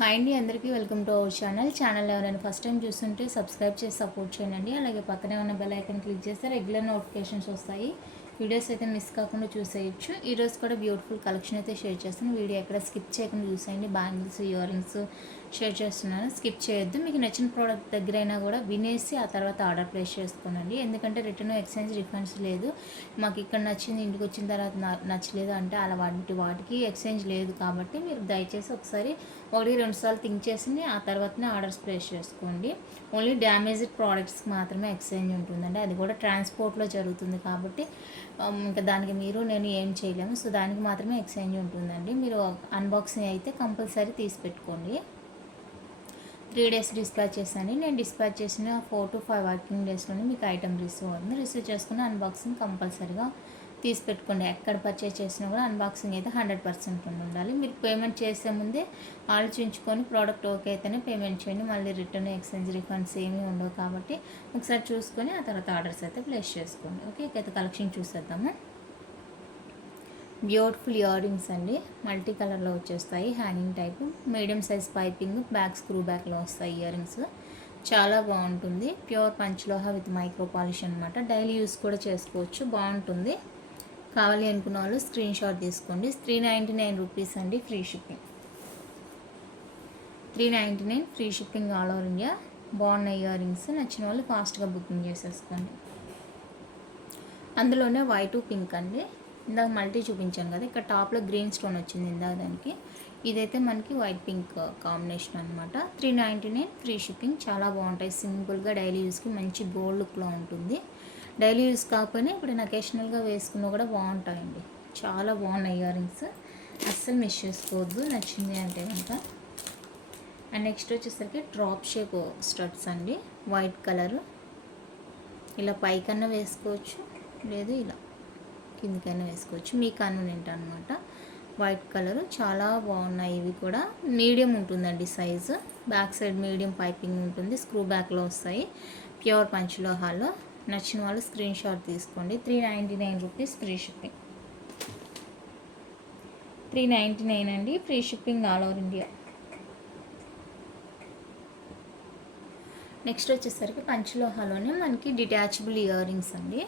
Hi అండి, అందరికీ welcome to our channel ఎవరైనా ఫస్ట్ టైం చూస్తుంటే సబ్స్క్రైబ్ చేసి సపోర్ట్ చేయండి. అలాగే పక్కనే ఉన్న బెల్ ఐకాన్ క్లిక్ చేస్తే రెగ్యులర్ నోటిఫికేషన్స్ వస్తాయి. వీడియోస్ అయితే మిస్ కాకుండా చూసేయచ్చు. ఈరోజు కూడా బ్యూటిఫుల్ కలెక్షన్ అయితే షేర్ చేస్తాను. వీడియో ఎక్కడ స్కిప్ చేయకుండా చూసేయండి. బ్యాంగిల్స్, ఇయర్ రింగ్స్ షేర్ చేస్తున్నాను, స్కిప్ చేయొద్దు. మీకు నచ్చిన ప్రోడక్ట్ దగ్గరైనా కూడా వినేసి ఆ తర్వాత ఆర్డర్ ప్లేస్ చేసుకోనండి. ఎందుకంటే రిటర్న్ ఎక్స్చేంజ్ రిఫండ్స్ లేదు. మాకు ఇక్కడ నచ్చింది ఇంటికి వచ్చిన తర్వాత నచ్చలేదు అంటే అలా వాటికి ఎక్స్చేంజ్ లేదు. కాబట్టి మీరు దయచేసి ఒకసారి 1-2 సార్లు థింక్ చేసి ఆ తర్వాతనే ఆర్డర్స్ ప్లేస్ చేసుకోండి. ఓన్లీ డ్యామేజ్డ్ ప్రోడక్ట్స్కి మాత్రమే ఎక్స్చేంజ్ ఉంటుందండి. అది కూడా ట్రాన్స్పోర్ట్లో జరుగుతుంది కాబట్టి ఇంకా దానికి నేను ఏం చేయలేము. సో దానికి మాత్రమే ఎక్స్చేంజ్ ఉంటుందండి. మీరు అన్బాక్సింగ్ అయితే కంపల్సరీ తీసి పెట్టుకోండి. 3 days డిస్పాచ్ చేశాను. నేను డిస్పాచ్ చేసిన 4 to 5 వర్కింగ్ డేస్లోనే మీకు ఐటమ్ రిసీవ్ అవుతుంది. రిసీవ్ చేసుకుని అన్బాక్సింగ్ కంపల్సరీగా తీసి పెట్టుకోండి. ఎక్కడ పర్చేస్ చేసినా కూడా అన్బాక్సింగ్ అయితే 100% ఉండాలి. మీరు పేమెంట్ చేసే ముందే ఆలోచించుకొని ప్రోడక్ట్ ఓకే అయితేనే పేమెంట్ చేయండి. మళ్ళీ రిటర్న్ ఎక్స్చేంజ్ రిఫండ్స్ ఏమీ ఉండవు కాబట్టి ఒకసారి చూసుకొని ఆ తర్వాత ఆర్డర్స్ అయితే ప్లేస్ చేసుకోండి. ఓకే, ఇకైతే కలెక్షన్ చూసేద్దాము. బ్యూటిఫుల్ ఇయర్ రింగ్స్ అండి, మల్టీ కలర్లో వచ్చేస్తాయి. Hanging type, medium size piping, back screw బ్యాక్లో వస్తాయి ఇయర్ రింగ్స్. చాలా బాగుంటుంది. ప్యూర్ పంచలోహ విత్ మైక్రో పాలిష్ అనమాట. డైలీ యూస్ కూడా చేసుకోవచ్చు, బాగుంటుంది. కావాలి అనుకున్న వాళ్ళు స్క్రీన్ షాట్ తీసుకోండి. 399 రూపీస్ అండి, free shipping. 399 free shipping all over India. బాగున్న ఇయర్ రింగ్స్ నచ్చిన వాళ్ళు ఫాస్ట్గా బుకింగ్ చేసేసుకోండి. అందులోనే వైట్ పింక్ అండి. ఇందాక మల్టీ చూపించాను కదా, ఇక్కడ టాప్లో గ్రీన్ స్టోన్ వచ్చింది ఇందాక దానికి. ఇదైతే మనకి వైట్ పింక్ కాంబినేషన్ అనమాట. 399 ఫ్రీ షిప్పింగ్. చాలా బాగుంటాయి. సింపుల్గా డైలీ యూస్కి మంచి గోల్డ్ లుక్లో ఉంటుంది. డైలీ యూస్ కాకపోయినా ఇప్పుడు అకేషనల్గా వేసుకున్నా కూడా బాగుంటాయండి. చాలా బాగున్నాయి ఇయర్ రింగ్స్, అస్సలు మిస్ చేసుకోవద్దు నచ్చింది అంటే కనుక. అండ్ నెక్స్ట్ వచ్చేసరికి డ్రాప్ షేప్ స్టడ్స్ అండి, వైట్ కలరు. ఇలా పైకన్నా వేసుకోవచ్చు, లేదు ఇలా కిందకైనా వేసుకోవచ్చు, మీ కన్వీనియంట్ అనమాట. వైట్ కలర్ చాలా బాగున్నాయి. ఇవి కూడా మీడియం ఉంటుందండి size. Back side medium piping ఉంటుంది, స్క్రూ బ్యాక్లో వస్తాయి. ప్యూర్ పంచలోహాలో. నచ్చిన వాళ్ళు స్క్రీన్ షాట్ తీసుకోండి. 399 రూపీస్ ఫ్రీ షిప్పింగ్. 399 అండి, free shipping all over India. Next వచ్చేసరికి పంచలోహాలోనే మనకి డిటాచబుల్ ఇయర్ రింగ్స్ అండి.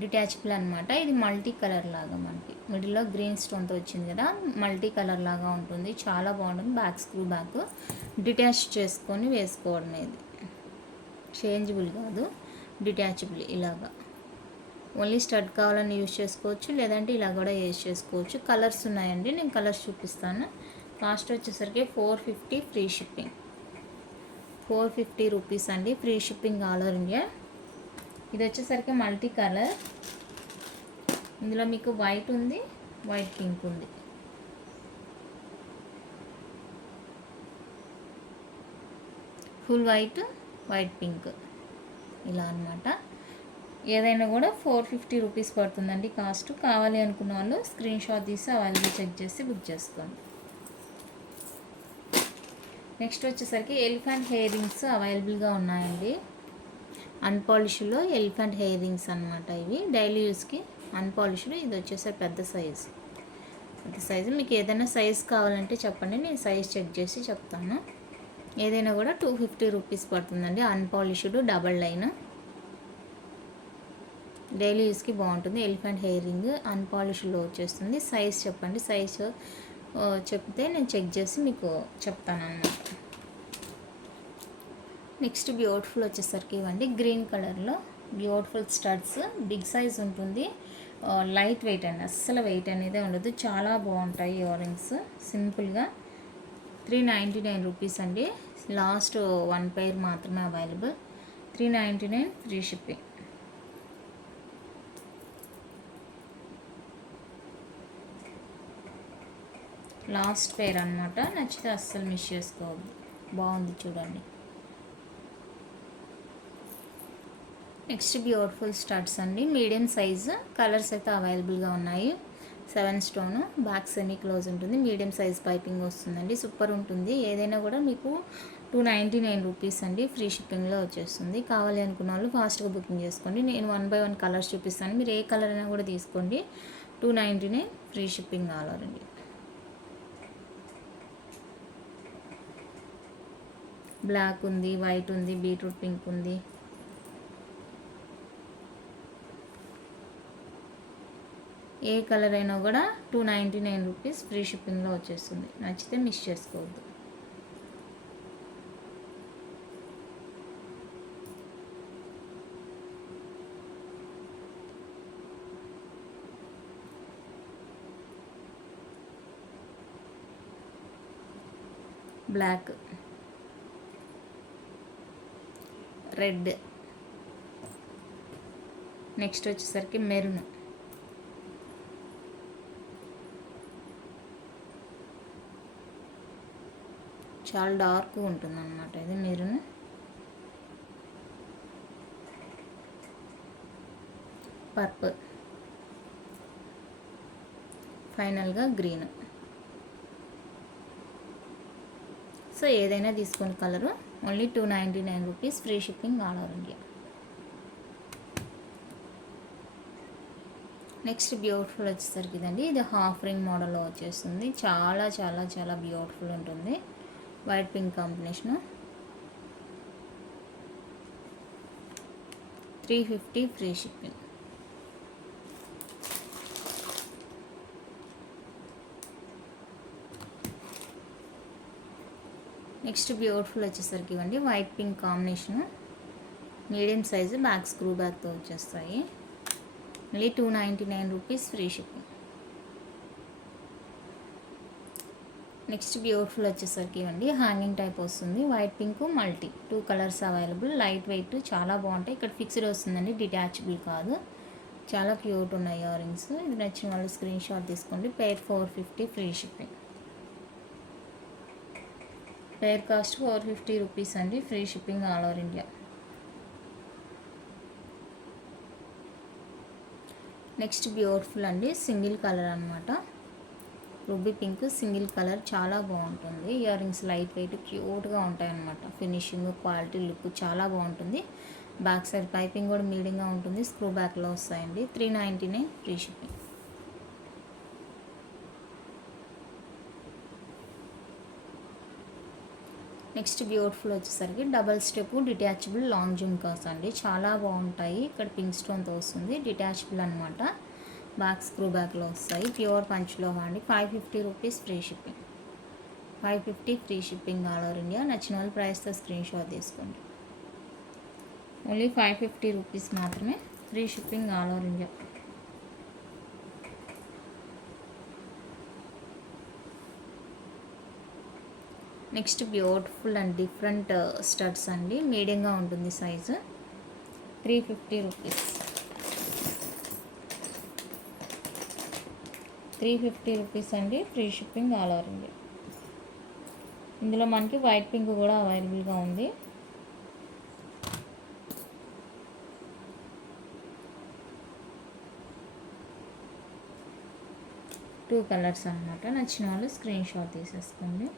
డిటాచబుల్ అనమాట. ఇది మల్టీ కలర్ లాగా మనకి మిడిల్లో గ్రీన్ స్టోన్తో వచ్చింది కదా, మల్టీ కలర్ లాగా ఉంటుంది. చాలా బాగుంటుంది. బ్యాక్ స్క్రూ బ్యాక్ డిటాచ్ చేసుకొని వేసుకోవడం. ఇది చేంజబుల్ కాదు, డిటాచబుల్. ఇలాగా ఓన్లీ స్టడ్ కావాలని యూజ్ చేసుకోవచ్చు, లేదంటే ఇలా కూడా యూజ్ చేసుకోవచ్చు. కలర్స్ ఉన్నాయండి, నేను కలర్స్ చూపిస్తాను. కాస్ట్ వచ్చేసరికి 450 ఫ్రీ షిప్పింగ్. 450 రూపీస్ అండి, free shipping all over India. ఇది వచ్చేసరికి మల్టీ కలర్. ఇందులో మీకు వైట్ ఉంది, వైట్ పింక్ ఉంది. ఫుల్ వైట్, వైట్ పింక్ ఇలా అనమాట. ఏదైనా కూడా 450 రూపీస్ పడుతుందండి కాస్ట్. కావాలి అనుకున్న వాళ్ళు స్క్రీన్ షాట్ తీసి అవైలబుల్ చెక్ చేసి బుక్ చేసుకోండి. నెక్స్ట్ వచ్చేసరికి ఎలిఫెంట్ హెయిర్ రింగ్స్ అవైలబుల్గా ఉన్నాయండి. అన్పాలిష్లో ఎలిఫెంట్ హెయిర్ రింగ్స్ అనమాట. ఇవి డైలీ యూస్కి అన్పాలిష్డ్. ఇది వచ్చేసరి పెద్ద సైజు. మీకు ఏదైనా సైజ్ కావాలంటే చెప్పండి, నేను సైజ్ చెక్ చేసి చెప్తాను. ఏదైనా కూడా 250 రూపీస్ పడుతుందండి. అన్పాలిష్డ్ డబల్ లైన్, డైలీ యూస్కి బాగుంటుంది. ఎలిఫెంట్ హెయిర్ రింగ్ అన్పాలిష్డ్లో వచ్చేస్తుంది. సైజ్ చెప్పండి, సైజ్ చెప్తే నేను చెక్ చేసి మీకు చెప్తాను అన్నమాట. నెక్స్ట్ బ్యూటిఫుల్ వచ్చేసరికి ఇవ్వండి, గ్రీన్ కలర్లో బ్యూటిఫుల్ స్టడ్స్. బిగ్ సైజ్ ఉంటుంది, లైట్ వెయిట్ అండి, అస్సలు వెయిట్ అనేది ఉండదు. చాలా బాగుంటాయి ఇయర్ రింగ్స్ సింపుల్గా. 399 రూపీస్ అండి. లాస్ట్ 1 పెయిర్ మాత్రమే available. 399 free shipping. Last pair అనమాట. నచ్చితే అస్సలు మిస్ చేసుకోవద్దు. బాగుంది చూడండి. నెక్స్ట్ బ్యూటిఫుల్ స్టడ్స్ అండి, మీడియం సైజు. కలర్స్ అయితే అవైలబుల్గా ఉన్నాయి. 7 స్టోన్, బ్యాక్ సెమీ క్లోజ్ ఉంటుంది. మీడియం సైజ్ పైపింగ్ వస్తుందండి. సూపర్ ఉంటుంది. ఏదైనా కూడా మీకు 299 రూపీస్ అండి, ఫ్రీ షిప్పింగ్లో వచ్చేస్తుంది. కావాలి అనుకున్న వాళ్ళు ఫాస్ట్గా బుకింగ్ చేసుకోండి. నేను 1 by 1 కలర్స్ చూపిస్తాను, మీరు ఏ కలర్ అయినా కూడా తీసుకోండి. 299 free shipping all over India. Black ఉంది, వైట్ ఉంది, బీట్రూట్ పింక్ ఉంది. ఏ కలర్ అయినా కూడా 299 రూపీస్ ఫ్రీ షిప్పింగ్లో వచ్చేస్తుంది. నచ్చితే మిస్ చేసుకోవద్దు. బ్లాక్, రెడ్, నెక్స్ట్ వచ్చేసరికి మెరూన్, చాలా డార్క్గా ఉంటుంది అన్నమాట ఇది మెరూన్. పర్పుల్, ఫైనల్గా గ్రీన్. సో ఏదైనా తీసుకోండి colour. Only 299 rupees free shipping all over India. Next beautiful వచ్చేసరికి ఇదండి. ఇది హాఫ్ రింగ్ మోడల్లో వచ్చేస్తుంది. చాలా చాలా చాలా బ్యూటిఫుల్ ఉంటుంది. White pink combination. 350 free shipping. Next beautiful వచ్చేసరికి ఇవ్వండి. White pink combination, medium size, back screw బ్యాగ్తో వచ్చేస్తాయి. మళ్ళీ 299 rupees free shipping. Next beautiful వచ్చేసరికి ఇవ్వండి. హ్యాంగింగ్ టైప్ వస్తుంది. White pink multi 2 colours available. Light weight, చాలా బాగుంటాయి. ఇక్కడ ఫిక్స్డ్ వస్తుందండి, డిటాచబుల్ కాదు. చాలా క్యూట్ ఉన్నాయి ఇయర్ రింగ్స్. ఇది నచ్చిన వాళ్ళు స్క్రీన్ షాట్ తీసుకోండి. Pair 450 free shipping. Pair cost 450 rupees అండి. Free shipping all over India. Next beautiful అండి. సింగిల్ కలర్ అనమాట. రూబీ పింక్ సింగిల్ కలర్, చాలా బాగుంటుంది. ఇయర్ రింగ్స్ లైట్ వెయిట్ క్యూట్గా ఉంటాయి అన్నమాట. ఫినిషింగ్, క్వాలిటీ, లుక్ చాలా బాగుంటుంది. బ్యాక్ సైడ్ పైపింగ్ కూడా మీడియంగా ఉంటుంది. స్క్రూ బ్యాక్లో వస్తాయండి. 399 ఫ్రీ షిప్పింగ్. నెక్స్ట్ బ్యూటిఫుల్ వచ్చేసరికి double step detachable long jhumkas అండి. చాలా బాగుంటాయి. ఇక్కడ పింక్ స్టోన్తో వస్తుంది. డిటాచబుల్ అనమాట. బ్యాక్ స్క్రూ బ్యాక్లో వస్తాయి. ప్యూర్ పంచ్లో అండి. 550 rupees free shipping. 550 free shipping all over India. నచ్చిన వాళ్ళు ప్రైస్తో స్క్రీన్ షాట్ తీసుకోండి. ఓన్లీ 550 రూపీస్ మాత్రమే. Free shipping all over India. Next beautiful and different studs అండి. మీడియంగా ఉంటుంది సైజు. 350 రూపీస్. 350 రూపీస్ అండి. Free shipping all over India. ఇందులో మనకి వైట్ పింక్ కూడా అవైలబుల్గా ఉంది. టూ కలర్స్ అన్నమాట. నచ్చిన వాళ్ళు స్క్రీన్ షాట్ తీసేసుకోండి.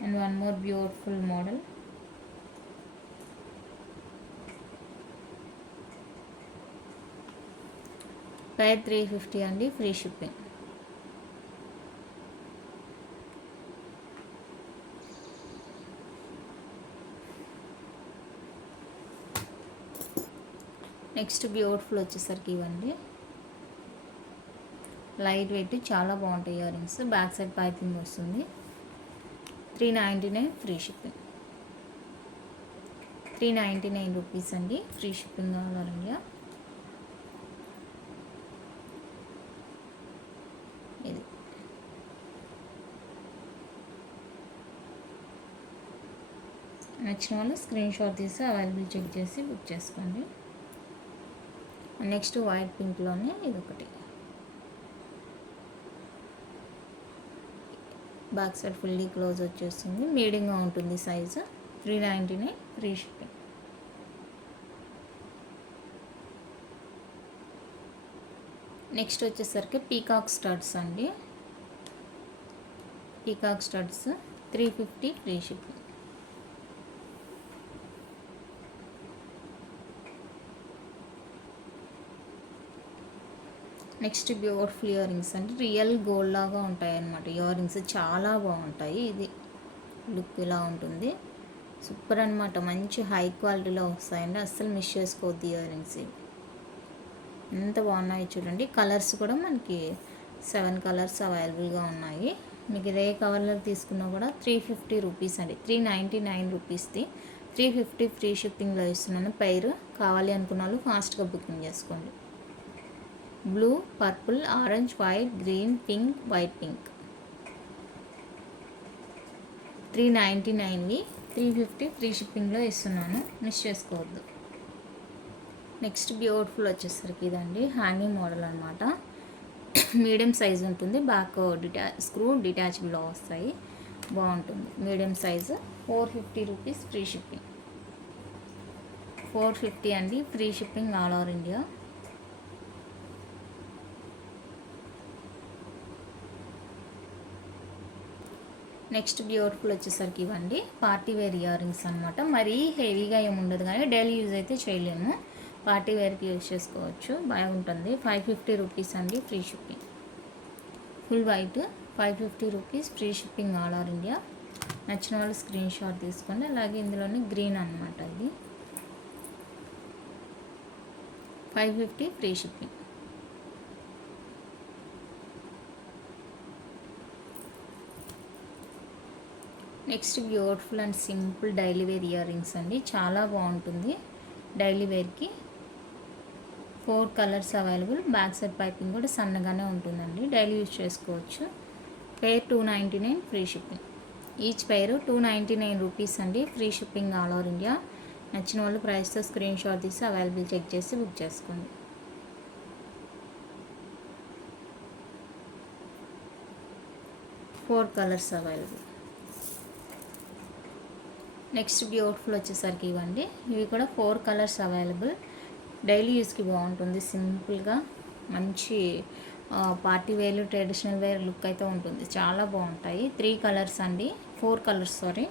And one more beautiful model. Pair 350 అండి. Free shipping. నెక్స్ట్ బ్యూటిఫుల్ వచ్చేసరికి ఇవ్వండి. లైట్ వెయిట్, చాలా బాగుంటాయి ear rings. Back side piping వస్తుంది. 399 ఫ్రీ షిప్పింగ్. 399 రూపీస్ అండి. Free shipping all over India. ఇది నచ్చిన వాళ్ళు స్క్రీన్ షాట్ తీసి అవైలబుల్ చెక్ చేసి బుక్ చేసుకోండి. నెక్స్ట్ వైట్ పింక్లోనే ఇది ఒకటి. బ్యాక్ సైడ్ ఫుల్లీ క్లోజ్ వచ్చేస్తుంది. మీడియంగా ఉంటుంది సైజు. 399 free shipping. నెక్స్ట్ వచ్చేసరికి పీకాక్ స్టడ్స్ అండి. Peacock studs 350 free shipping. Next beautiful ear rings అండి. రియల్ గోల్డ్ లాగా ఉంటాయి అన్నమాట. ఇయర్ రింగ్స్ చాలా బాగుంటాయి. ఇది లుక్ ఇలా ఉంటుంది. సూపర్ అనమాట. మంచి హై క్వాలిటీలో వస్తాయండి. అస్సలు మిస్ చేసుకోవద్దు ఇయర్ రింగ్స్. ఎంత బాగున్నాయి చూడండి. కలర్స్ కూడా మనకి 7 కలర్స్ అవైలబుల్గా ఉన్నాయి. మీకు ఇదే కలర్ తీసుకున్నా కూడా 350 రూపీస్ అండి. 399 రూపీస్ది 350 ఫ్రీ షిప్పింగ్లో ఇస్తున్నాను. పైరు కావాలి అనుకున్న వాళ్ళు ఫాస్ట్గా బుకింగ్ చేసుకోండి. Blue, purple, orange, white, green, pink, white pink 399వి 350 ఫ్రీ షిప్పింగ్లో ఇస్తున్నాను. మిస్ చేసుకోవద్దు. నెక్స్ట్ బ్యూటిఫుల్ వచ్చేసరికి ఇదండి హ్యాంగింగ్ మోడల్ అనమాట. మీడియం సైజ్ ఉంటుంది. బ్యాక్ స్క్రూ డిటాచబుల్లో వస్తాయి. బాగుంటుంది. Medium size 450 rupees free shipping. 450 అండి. Free shipping all over India. Next beautiful వచ్చేసరికి ఇవ్వండి పార్టీ వేర్ ఇయర్ రింగ్స్ అనమాట. మరీ హెవీగా ఏమి ఉండదు కానీ డైలీ యూజ్ అయితే చేయలేము. పార్టీ వేర్కి యూజ్ చేసుకోవచ్చు. బాగుంటుంది. 550 రూపీస్ అండి. Free shipping. Full white 550 rupees free shipping all over India. నచ్చిన వాళ్ళు స్క్రీన్ షాట్ తీసుకోండి. అలాగే ఇందులోనే గ్రీన్ అనమాట. ఇది 550 free shipping. Next beautiful and simple daily wear ear rings అండి. చాలా బాగుంటుంది. డైలీ వేర్కి 4 colours available. Back side piping కూడా సన్నగానే ఉంటుందండి. డైలీ యూజ్ చేసుకోవచ్చు. Pair 299 free shipping. Each pair 299 rupees అండి. Free shipping all over India. నచ్చిన వాళ్ళు ప్రైస్తో స్క్రీన్ షాట్ తీసి అవైలబుల్ చెక్ చేసి బుక్ చేసుకోండి. Four colours available. Next beautiful వచ్చేసరికి ఇవ్వండి. ఇవి కూడా 4 కలర్స్ అవైలబుల్. డైలీ యూస్కి బాగుంటుంది. సింపుల్గా మంచి party wear, traditional wear look అయితే ఉంటుంది. చాలా బాగుంటాయి. 3 కలర్స్ అండి. 4 colours sorry.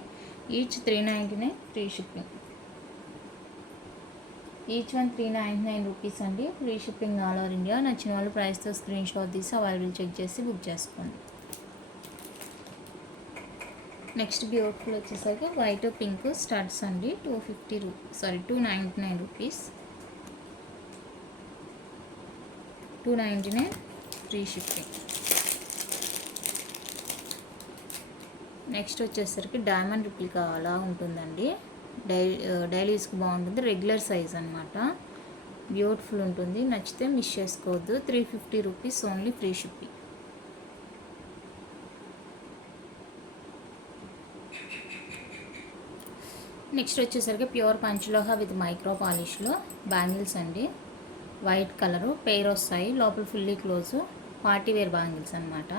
Each 399 free shipping. Each one 399 rupees అండి. Free shipping all over India. నచ్చిన వాళ్ళు ప్రైస్తో స్క్రీన్ షాట్ తీసి అవైలబుల్ చెక్ చేసి బుక్ చేసుకోండి. నెక్స్ట్ బ్యూటిఫుల్ వచ్చేసరికి వైట్ పింక్ స్టడ్స్ అండి. 299 రూపీస్. 299 free shipping. నెక్స్ట్ వచ్చేసరికి డైమండ్ రిప్లికా అలా ఉంటుందండి. డైలీ యూస్కి బాగుంటుంది. రెగ్యులర్ సైజ్ అనమాట. బ్యూటిఫుల్ ఉంటుంది. నచ్చితే మిస్ చేసుకోవద్దు. 350 rupees only. Free shipping. Next వచ్చేసరికి ప్యూర్ పంచలోహ విత్ మైక్రో పాలిష్లో బ్యాంగిల్స్ అండి. వైట్ కలరు పెయిర్ వస్తాయి. లోపల fully close. Party wear bangles అనమాట.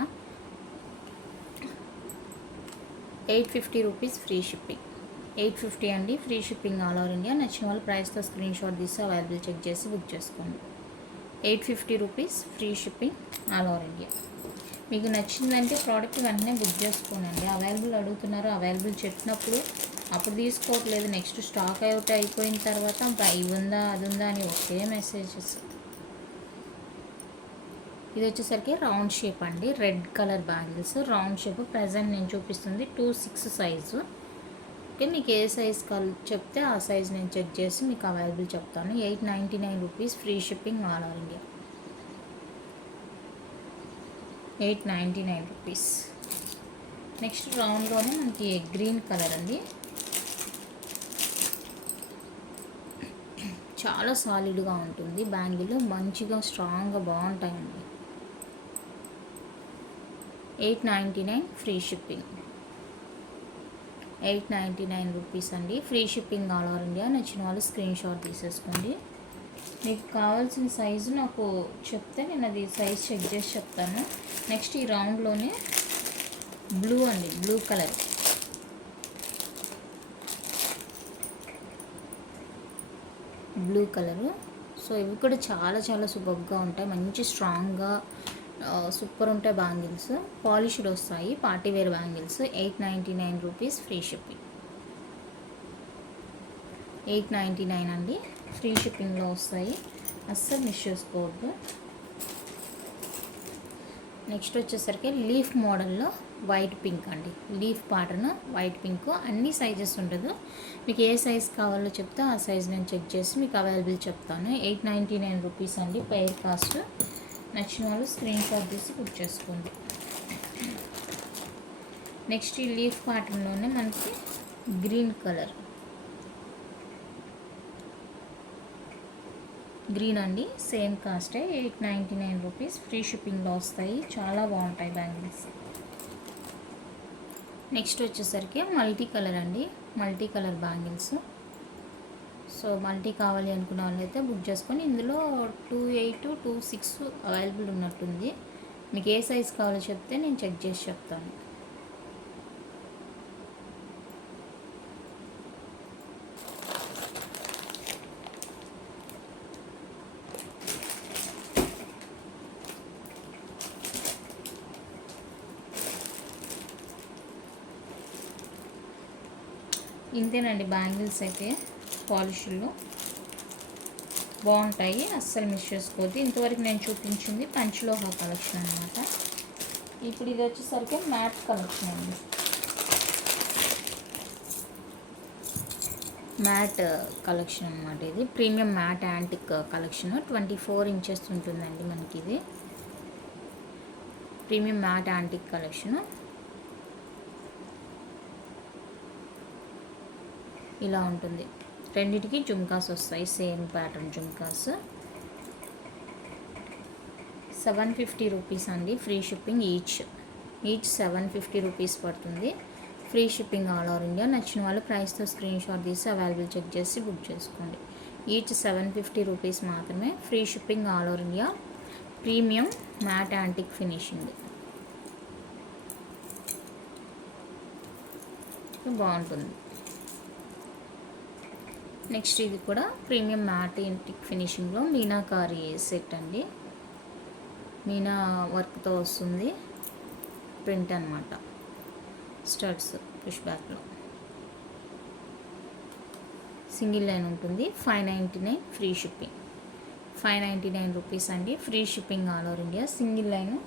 850 రూపీస్ ఫ్రీ షిప్పింగ్. 850 అండి. Free shipping all over India. నచ్చిన వాళ్ళు ప్రైస్తో స్క్రీన్ షాట్ తీసి అవైలబుల్ చెక్ చేసి బుక్ చేసుకోండి. 850 rupees free shipping all over India. మీకు నచ్చిందంటే ప్రోడక్ట్ వెంటనే బుక్ చేసుకోనండి. అవైలబుల్ అడుగుతున్నారు. అవైలబుల్ చెప్పినప్పుడు అప్పుడు తీసుకోవట్లేదు. నెక్స్ట్ స్టాక్ అవుట్ అయిపోయిన తర్వాత ఇది ఉందా అది ఉందా అని ఒకే మెసేజెస్. ఇది వచ్చేసరికి రౌండ్ షేప్ అండి. Red colour bangles round shape. Present నేను చూపిస్తుంది 26 సైజు. ఓకే, మీకు ఏ సైజ్ చెప్తే ఆ సైజ్ నేను చెక్ చేసి మీకు అవైలబుల్ చెప్తాను. 899 rupees free shipping all over India. 899 rupees. Next రౌండ్లోనే మనకి గ్రీన్ కలర్ అండి. చాలా సాలిడ్గా ఉంటుంది. బ్యాంగిల్ మంచిగా స్ట్రాంగ్గా బాగుంటాయండి. 899 ఫ్రీ షిప్పింగ్. 899 రూపీస్ అండి. Free shipping all over India. నచ్చిన వాళ్ళు స్క్రీన్ షాట్ తీసేసుకోండి. మీకు కావాల్సిన సైజు నాకు చెప్తే నేను అది సైజ్ చెక్ చేసి చెప్తాను. నెక్స్ట్ ఈ రౌండ్లోనే బ్లూ అండి. Blue colour. Blue colour. So ఇవి కూడా చాలా చాలా సూపర్గా ఉంటాయి. మంచి స్ట్రాంగ్గా సూపర్ ఉంటాయి బ్యాంగిల్స్. పాలిష్డ్ వస్తాయి. Party wear bangles. 899 rupees free shipping. 899 అండి. ఫ్రీ షిప్పింగ్లో వస్తాయి. అస్సలు మిస్ చేసుకోవద్దు. నెక్స్ట్ వచ్చేసరికి లీఫ్ మోడల్లో వైట్ పింక్ అండి. లీఫ్ ప్యాటర్న్ వైట్ పింక్, అన్ని సైజెస్ ఉండదు. మీకు ఏ సైజ్ కావాలో చెప్తే ఆ సైజ్ నేను చెక్ చేసి మీకు అవైలబుల్ చెప్తాను. 899 రూపీస్ అండి పెయిర్ కాస్ట్. నచ్చిన వాళ్ళు స్క్రీన్ షాట్ తీసి బుక్ చేసుకోండి. నెక్స్ట్ ఈ లీఫ్ ప్యాటర్న్లోనే మనకి గ్రీన్ కలర్, గ్రీన్ అండి, సేమ్ కాస్టే 899 రూపీస్. ఫ్రీ షిప్పింగ్లో వస్తాయి, చాలా బాగుంటాయి బ్యాంగిల్స్. నెక్స్ట్ వచ్చేసరికి మల్టీ కలర్ అండి, multi colour bangles. So multi కావాలి అనుకున్న వాళ్ళైతే బుక్ చేసుకొని, ఇందులో 28, 26 అవైలబుల్ ఉన్నట్టుంది. మీకు ఏ సైజ్ కావాలో చెప్తే నేను చెక్ చేసి చెప్తాను. ఇంతేనండి బ్యాంగిల్స్ అయితే, పాలిష్లో బాగుంటాయి, అస్సలు మిస్ చేసుకోవద్దు. ఇంతవరకు నేను చూపించింది పంచలోహ కలెక్షన్ అనమాట. ఇప్పుడు ఇది వచ్చేసరికి మ్యాట్ కలెక్షన్ అండి. మ్యాట్ కలెక్షన్ అనమాట. ఇది premium matte antique collection. 24 inches ఉంటుందండి మనకి. ఇది ప్రీమియం మ్యాట్ యాంటిక్ కలెక్షన్. ఇలా ఉంటుంది. రెండిటికి జుమ్కాస్ వస్తాయి, సేమ్ ప్యాటర్న్ జుమ్కాస్. 750 రూపీస్ అండి ఫ్రీ షిప్పింగ్. ఈచ్ 750 రూపీస్ పడుతుంది. Free shipping all over India. నచ్చిన వాళ్ళు ప్రైస్తో స్క్రీన్ షాట్ తీసి అవైలబుల్ చెక్ చేసి బుక్ చేసుకోండి. ఈచ్ 750 రూపీస్ మాత్రమే. Free shipping all over India. Premium matte antique finishing బాగుంటుంది. నెక్స్ట్ ఇది కూడా ప్రీమియం మ్యాట్ యాంటిక్ ఫినిషింగ్లో మీనాకారి సెట్ అండి. మీనా వర్క్తో వస్తుంది, ప్రింట్ అనమాట. స్టడ్స్ పుష్ బ్యాక్లో సింగిల్ లైన్ ఉంటుంది. 599 ఫ్రీ షిప్పింగ్. 599 రూపీస్ అండి free shipping all over India. Single line.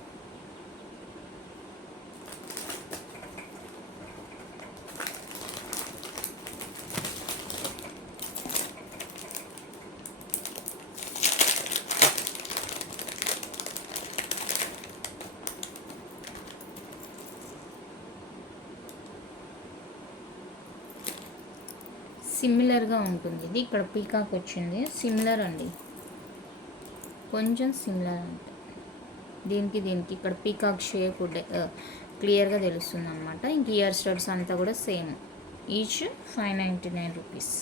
సిమిలర్గా ఉంటుంది. ఇది ఇక్కడ పీకాక్ వచ్చింది, సిమిలర్ అండి, కొంచెం సిమిలర్ అంటే దీనికి ఇక్కడ పీకాక్ షేప్ క్లియర్గా తెలుస్తుంది అనమాట. ఇంక ఇయర్ స్టడ్స్ అంతా కూడా సేమ్. Each 599 rupees.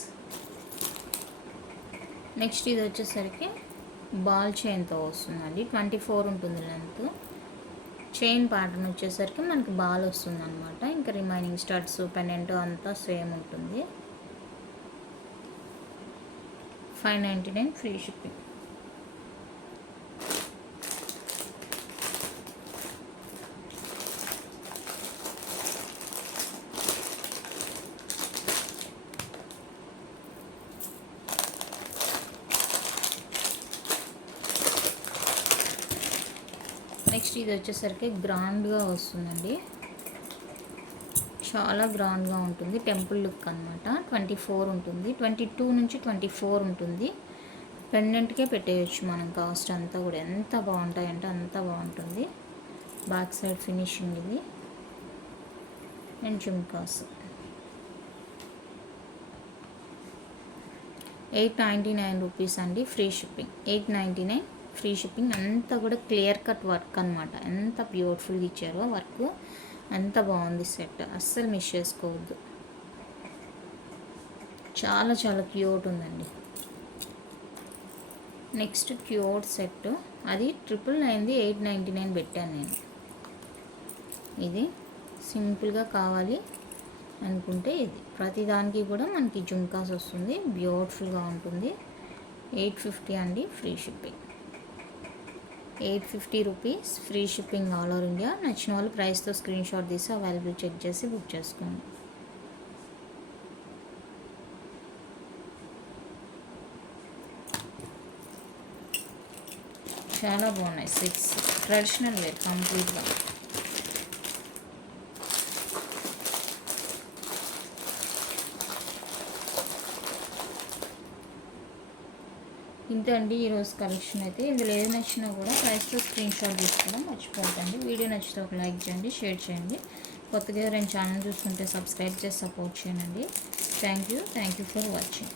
నెక్స్ట్ ఇది వచ్చేసరికి బాల్ చైన్తో వస్తుందండి. 24 ఉంటుంది లెంత్. చైన్ ప్యాటర్న్ వచ్చేసరికి మనకి బాల్ వస్తుంది అనమాట. ఇంకా రిమైనింగ్ స్టడ్స్ పెండెంట్ అంతా సేమ్ ఉంటుంది. 599 ఫ్రీ షిప్పింగ్. నెక్స్ట్ ఇది వచ్చేసరికి గ్రాండ్గా వస్తుందండి, చాలా గ్రాండ్గా ఉంటుంది. టెంపుల్ లుక్ అనమాట. 24 ఉంటుంది. 22 నుంచి 24 ఉంటుంది. పెండెంట్కే పెట్టేయచ్చు మనం. కాస్ట్ అంతా కూడా ఎంత బాగుంటాయంటే అంత బాగుంటుంది. బ్యాక్ సైడ్ ఫినిషింగ్ ఇది. అండ్ జుమ్కాస్ 899 రూపీస్ అండి ఫ్రీ షిప్పింగ్. 899 free shipping. అంతా కూడా క్లియర్ కట్ వర్క్ అనమాట. ఎంత బ్యూటిఫుల్గా ఇచ్చారో వర్క్, అంత బాగుంది సెట్. అస్సలు మిస్ చేసుకోవద్దు. చాలా చాలా క్యూట్ ఉందండి. నెక్స్ట్ క్యూట్ సెట్, అది 999 899 పెట్టాను నేను. ఇది సింపుల్గా కావాలి అనుకుంటే ఇది. ప్రతిదానికి కూడా మనకి జుమ్కాస్ వస్తుంది, బ్యూటిఫుల్గా ఉంటుంది. 850 అండి free shipping. 850 rupees free shipping all over India. నచ్చిన వాళ్ళు ప్రైస్తో స్క్రీన్ షాట్ తీసి అవైలబుల్ చెక్ చేసి బుక్ చేసుకోండి. చాలా బాగున్నాయి సెట్స్. ట్రెడిషనల్ వేర్ కంప్లీట్గా. ఇంతే అండి ఈరోజు కలెక్షన్ అయితే. ఇందులో ఏది నచ్చినా కూడా ప్రైస్తో స్క్రీన్ షాట్ తీసుకోవడం మర్చిపోకండి. వీడియో నచ్చితే ఒక లైక్ చేయండి, షేర్ చేయండి. కొత్తగా ఎవరైనా ఛానల్ చూస్తుంటే సబ్స్క్రైబ్ చేసి సపోర్ట్ చేయండి. Thank you for watching.